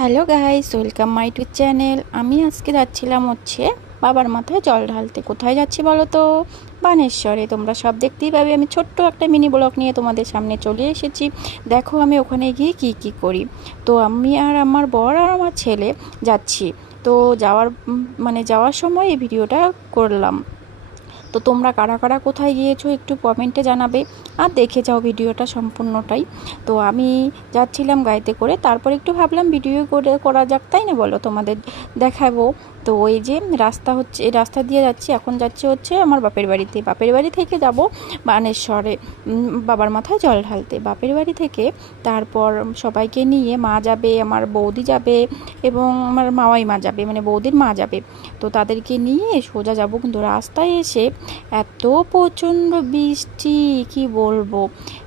Hello guys, welcome my to channel. আমি আজকে যাচ্ছিলাম বাবার মাথায় জল ঢালতে। কোথায় যাচ্ছি বলো তো? বানেশ্বরে। তোমরা সব দেখতেই পাবে। আমি ছোট্ট একটা মিনি ব্লগ নিয়ে তোমাদের সামনে চলে এসেছি। দেখো আমি ওখানে গিয়ে কি করি। তো আমি আর আমার বর আর আমার ছেলে যাচ্ছি। তো যাওয়ার সময় এই ভিডিওটা করলাম। তো তোমরা কারা কারা কোথায় গিয়েছো একটু কমেন্টে জানাবে, আর দেখে যাও ভিডিওটা সম্পূর্ণটাই। তো আমি যাচ্ছিলাম গাড়িতে করে, তারপর একটু ভাবলাম ভিডিও করা যাক, তাই না বলো, তোমাদের দেখাবো। তো ওই যে এই রাস্তা দিয়ে যাচ্ছি, এখন যাচ্ছি আমার বাপের বাড়িতে। বাপের বাড়ি থেকে যাব বানেশ্বরে বাবার মাথায় জল ঢালতে। বাপের বাড়ি থেকে তারপর সবাইকে নিয়ে মা যাবে, আমার বৌদি যাবে এবং আমার মামাই মা যাবে, মানে বৌদির মা যাবে। তো তাদেরকে নিয়ে সোজা যাব, কিন্তু রাস্তায় এসে এত প্রচণ্ড বৃষ্টি, কি বলবো।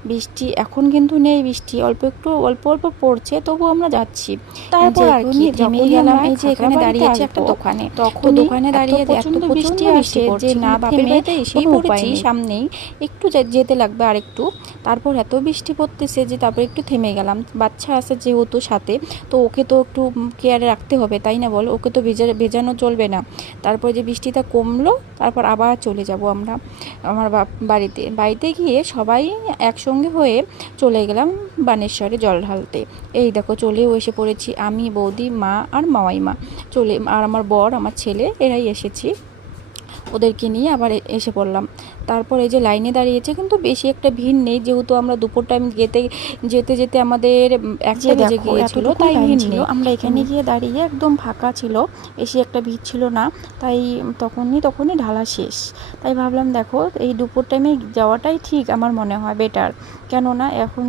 বৃষ্টি এখন কিন্তু নেই, বৃষ্টি অল্প অল্প পড়ছে, তবু আমরা যাচ্ছি। তারপর আর কি থেমে গেলাম, এই যে এখানে দাঁড়িয়েছি একটা দোকানে। তখন দোকানে দাঁড়িয়ে এত প্রচণ্ড বৃষ্টি আসে যে না বাপের বাড়িতে এসেই পড়েছি, সামনেই একটু যেতে লাগবে আর একটু। তারপর এত বৃষ্টি পড়তেছে যে তারপর একটু থেমে গেলাম। বাচ্চা আছে যেহেতু সাথে, তো ওকে তো একটু কেয়ারে রাখতে হবে, তাই না বলো, ওকে তো ভেজানো চলবে না। তারপর যে বৃষ্টিটা কমলো, তারপর আবার চলে যাব আমরা আমার বাড়িতে গিয়ে সবাই একসঙ্গে হয়ে চলে গেলাম বানেশ্বরে জল ঢালতে। এই দেখো চলেও এসে পড়েছি, আমি, বৌদি, মা আর মামাই মা আর আমার বর, আমার ছেলে, এরাই এসেছি। ওদেরকে নিয়ে আবার এসে পড়লাম। তারপর এই যে লাইনে দাঁড়িয়েছে, কিন্তু বেশি একটা ভিড় নেই, যেহেতু আমরা দুপুর টাইম যেতে যেতে আমাদের 1টা বেজে গিয়েছিল, তাই ভিড় নেই। আমরা এখানে গিয়ে দাঁড়িয়ে একদম ফাঁকা ছিল, বেশি একটা ভিড় ছিল না। তাই তখনই ঢালা শেষ। তাই ভাবলাম দেখো এই দুপুর টাইমে যাওয়াটাই ঠিক, আমার মনে হয় বেটার। কেননা এখন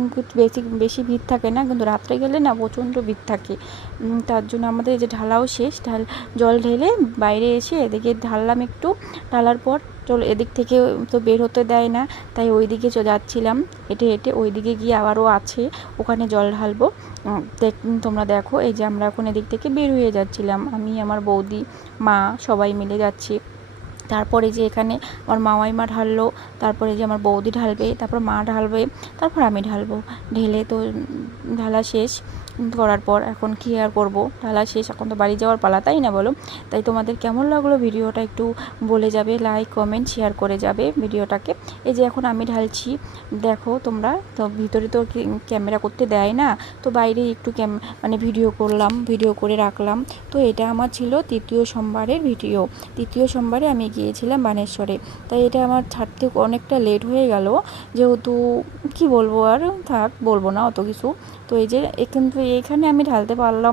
বেশি ভিড় থাকে না, কিন্তু রাত্রে গেলে না প্রচণ্ড ভিড় থাকে। তার জন্য আমাদের এই যে ঢালাও শেষ। জল ঢেলে বাইরে এসে এদিকে ঢাললাম একটু। ঢালার পর চলো, এদিক থেকে তো বের হতে দেয় না, তাই ওই দিকে যাচ্ছিলাম হেঁটে হেঁটে। ওই দিকে গিয়ে আবারও আছে, ওখানে জল ঢালবো। তোমরা দেখো, এই যে আমরা এখন এদিক থেকে বের হয়ে যাচ্ছিলাম, আমি, আমার বৌদি, মা, সবাই মিলে যাচ্ছি। তারপরে যে এখানে আমার মামাই মা ঢাললো, তারপরে যে আমার বৌদি ঢালবে, তারপর মা ঢালবে, তারপর আমি ঢালবো। ঢেলে তো ঢালা শেষ করার পর এখন কী আর করবো, ঢালা শেষ, এখন তো বাড়ি যাওয়ার পালা, তাই না বলো। তাই তোমাদের কেমন লাগলো ভিডিওটা একটু বলে যাবে, লাইক কমেন্ট শেয়ার করে যাবে ভিডিওটাকে। এই যে এখন আমি ঢালছি, দেখো তোমরা। তো ভিতরে তো ক্যামেরা করতে দেয় না, তো বাইরে একটু ভিডিও করে রাখলাম। তো এটা আমার ছিল তৃতীয় সোমবারের ভিডিও। তৃতীয় সোমবারে আমি গিয়েছিলাম বানেশ্বরে। তাই এটা আমার ছাড়তে অনেকটা লেট হয়ে গেল, যেহেতু কি বলবো, আর থাক বলবো না অত কিছু। তো এই যে কিন্তু এইখানে আমি ঢালতে পারলাম।